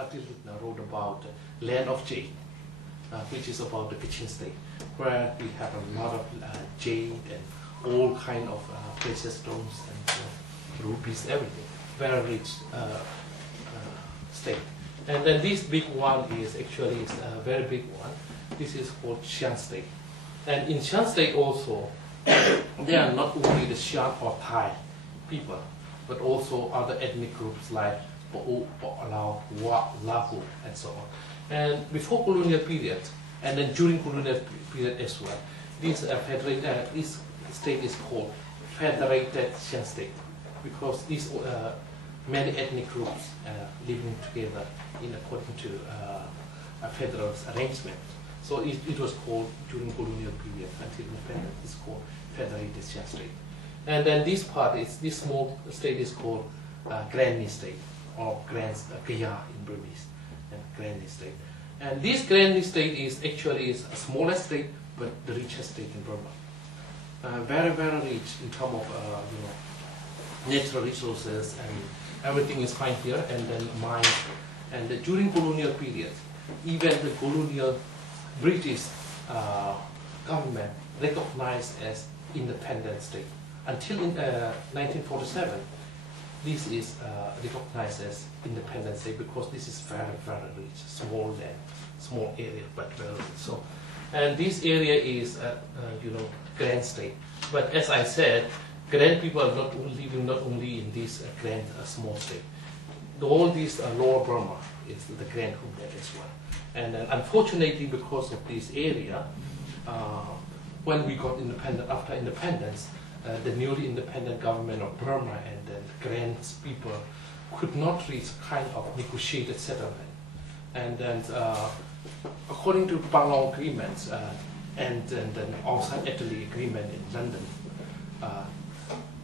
Martin Luther wrote about Land of Jade, which is about the kitchen state, where we have a lot of jade and all kind of precious stones and rubies, everything. Very rich state. And then this big one is actually a very big one. This is called Shan state. And in Shan state also, there are not only the Shan or Thai people, but also other ethnic groups like Bo'o, Bo'alao, Wa, Lahu, and so on. And before colonial period, and then during colonial period as well, this state is called Federated Shan state, because these many ethnic groups living together in according to a federal arrangement. So it was called during colonial period until independence. It's called Federated Shan state. And then this part is this small state is called Granny state, or Gaya in Burmese, and Granny state. And this Granny state is actually a smallest state, but the richest state in Burma. Very, very rich in terms of natural resources, and everything is fine here, and then mines. And during colonial period, even the colonial British government recognized as independent state. Until in 1947, this is recognized as independent state because this is very, very rich, small land, small area, but very rich. So, and this area is, grand state. But as I said, grand people are not living not only in this grand small state. All these lower Burma is the grand homeland as well. And then unfortunately, because of this area, when we got independent, after independence, the newly independent government of Burma and then grand people could not reach kind of negotiated settlement. And then according to Bangalore agreements and then also Italy agreement in London,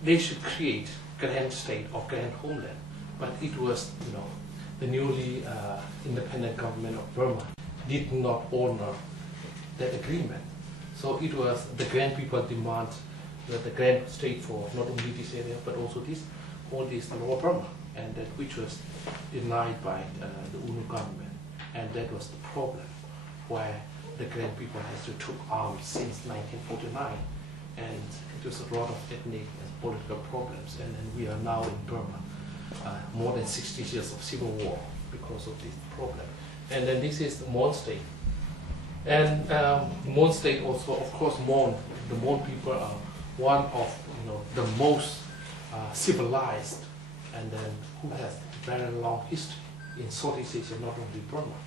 they should create grand state or grand homeland. But it was, the newly independent government of Burma did not honor that agreement. So it was the grand people demand that the grand state for not only this area but also all this lower Burma, and that which was denied by the UNO government, and that was the problem where the grand people has to took arms since 1949, and it was a lot of ethnic and political problems, and then we are now in Burma. More than 60 years of civil war because of this problem. And then this is the Mon state. And Mon state also, of course, the Mon people are one of the most civilized, and then who has very long history in Southeast Asia, not only Burma.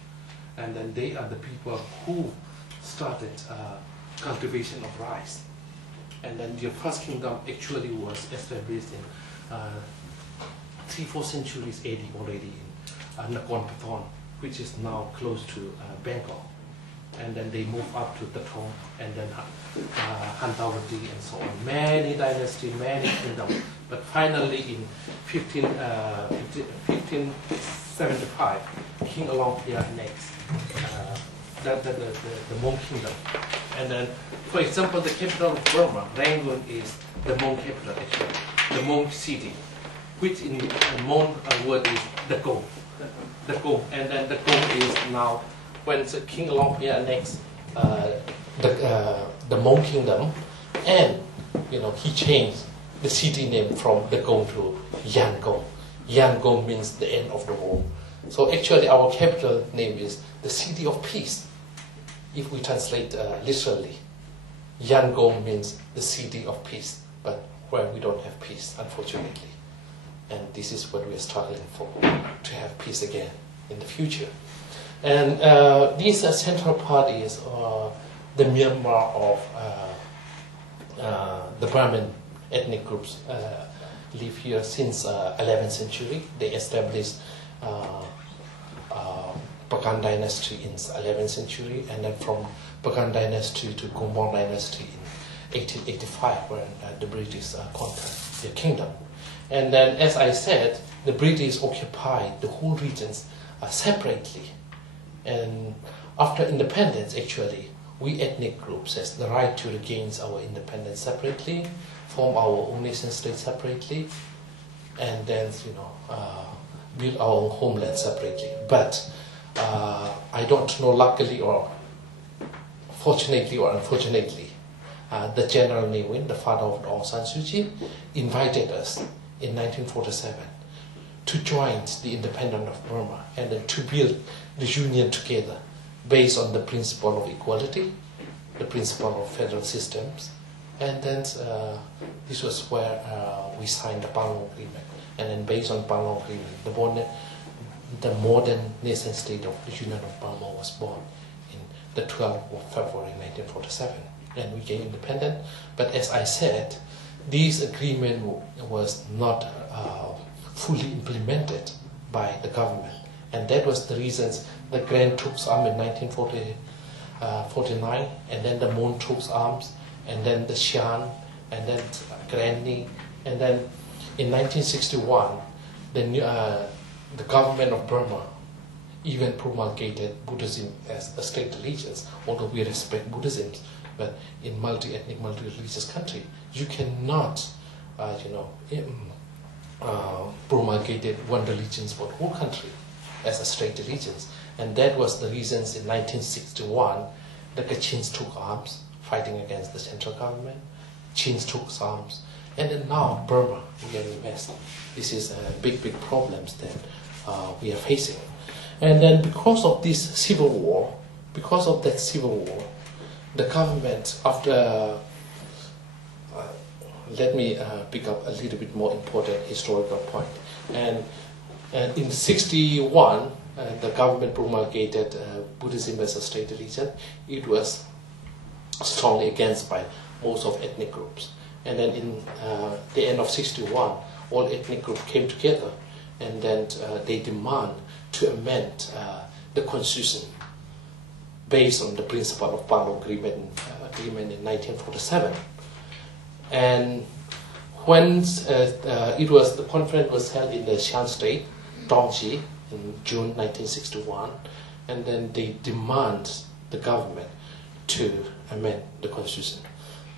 And then they are the people who started cultivation of rice. And then the first kingdom actually was established in 3-4 centuries AD already in Nakhon Pathom, which is now close to Bangkok. And then they move up to Tathong, and then Hantawati, and so on. Many dynasties, many kingdoms. But finally in 1575, King Alongpia annexed the Mon kingdom. And then, for example, the capital of Burma, Rangoon, is the Mon capital actually, the Mon city, which in Mon word is the Gong. The Gong. And then the Gong is now, when the King Alongpia annexed the Mon kingdom, and he changed the city name from the Gong to Yangon. Yangon means the end of the war. So actually our capital name is the City of Peace. If we translate literally, Yangon means the City of Peace, but where we don't have peace, unfortunately. And this is what we are struggling for, to have peace again in the future. And this central part is the Myanmar of the Brahmin ethnic groups live here since 11th century. They established Pagan dynasty in 11th century, and then from Pagan dynasty to Gombong dynasty in 1885, when the British conquered their kingdom. And then, as I said, the British occupied the whole regions separately. And after independence, actually, we ethnic groups has the right to regain our independence separately, form our own nation state separately, and then build our own homeland separately. But I don't know, luckily or fortunately or unfortunately, the General Ne Win, the father of Aung San Suu Kyi, invited us in 1947 to join the independence of Burma and then to build the union together based on the principle of equality, the principle of federal systems. And then this was where we signed the Palong Agreement. And then based on Palong Agreement, the modern nation state of the Union of Burma was born in the 12th of February 1947. And we became independent. But as I said, this agreement was not fully implemented by the government. And that was the reasons the Grand took arms in 1949, and then the Mon took arms, and then the Shan, and then Grand Ne, and then in 1961, the government of Burma even promulgated Buddhism as a state religion, although we respect Buddhism, but in multi-ethnic, multi-religious country, you cannot, promulgated one religion for the whole country as a state religion. And that was the reasons in 1961, the Kachins took arms, fighting against the central government. Chins took arms. And then now Burma, we are in the West. This is big problems that we are facing. And then because of this civil war, the government, after, let me pick up a little bit more important historical point. And in 61, the government promulgated Buddhism as a state religion. It was strongly against by most of ethnic groups. And then in the end of 61, all ethnic groups came together, and then they demand to amend the constitution based on the principle of Palong Agreement in 1947. And when the conference was held in the Shan State, Dongji, in June 1961, and then they demand the government to amend the constitution.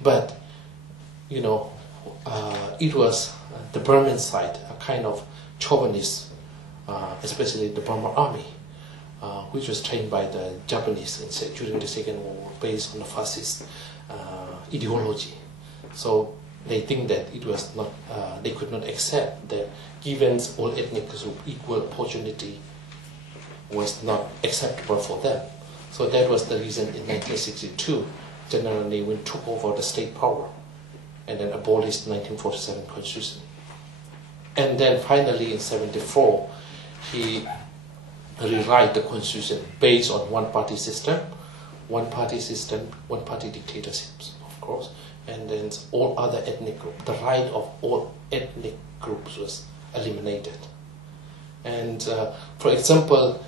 But it was the Burman side, a kind of chauvinist, especially the Burma army, which was trained by the Japanese during the Second World War, based on the fascist ideology. So they think that it was not, they could not accept that given all ethnic groups equal opportunity was not acceptable for them. So that was the reason in 1962, General Ne Win took over the state power and then abolished the 1947 constitution. And then finally in 1974, he rewrite the constitution based on one-party system, one-party dictatorships, of course, and then all other ethnic groups. The right of all ethnic groups was eliminated. And for example,